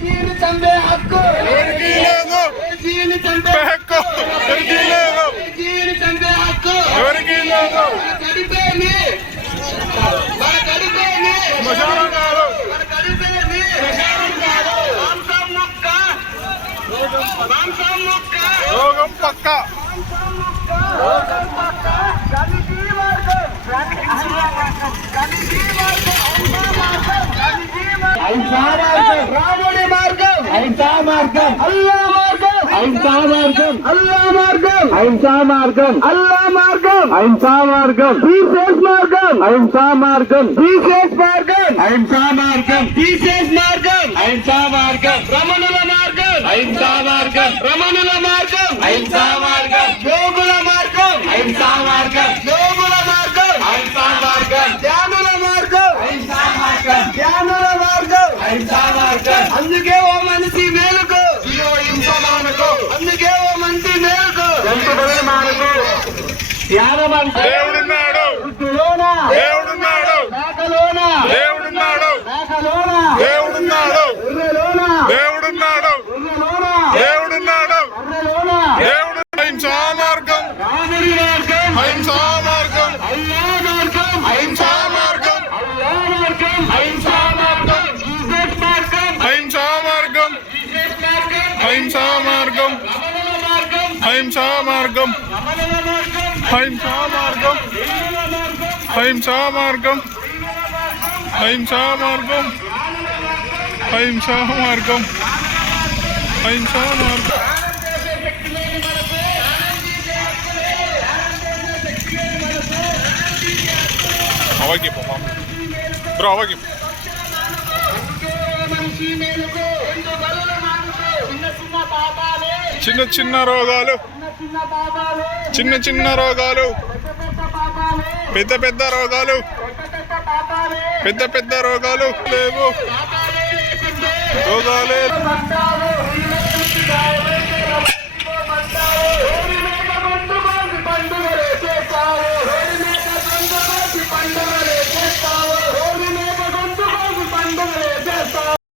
చంపే హక్కు చంపే హక్కు చంపే హక్కు ఎవరికి లేదు. కడిపేని రోగం పక్క రాముడి మార్గం అహింసా మార్గం అల్లా మార్గం అహింసా మార్గం అల్లా మార్గం అహింసా మార్గం అల్లా మార్గం అహింసా మార్గం పీసెస్ మార్గం అహింసా మార్గం పీసెస్ మార్గం అహింసా మార్గం పీసెస్ మార్గం అహింసా మార్గం రమణుల మార్గం అహింసా మార్గం రమణుల మార్గం అహింసా మార్గం యోగుల మార్గం అహింసా మార్గం యోగుల మార్గం అహింసా మార్గం ధ్యానుల మార్గం అహింసా మార్గం ధ్యానుల మార్గం అహింసా మార్గం అందుకే ఓ మనిషి మేలుకు హింస మానకు అందుకే ఓ మనిషి మేలుకు జంతువులే మానకు దేవుడున్నాడు దేవుడున్నాడు దేవుడున్నాడు దేవుడున్నాడు దేవుడున్నాడు దేవుడున్నాడు దేవుడు అహింసా మార్గం అహింసా మార్గం అహింసా మార్గం అహింసా మార్గం అహింసా మార్గం అహింసా మార్గం అహింసా మార్గం అహింసా మార్గం అహింసా మార్గం అహింసా మార్గం అహింసా మార్గం అహింసా మార్గం అవాగి బ్రో అవాగి చిన్న చిన్న రోగాలు చిన్న చిన్న రోగాలు పెద్ద పెద్ద రోగాలు పెద్ద పెద్ద రోగాలు లేవు రోగాలే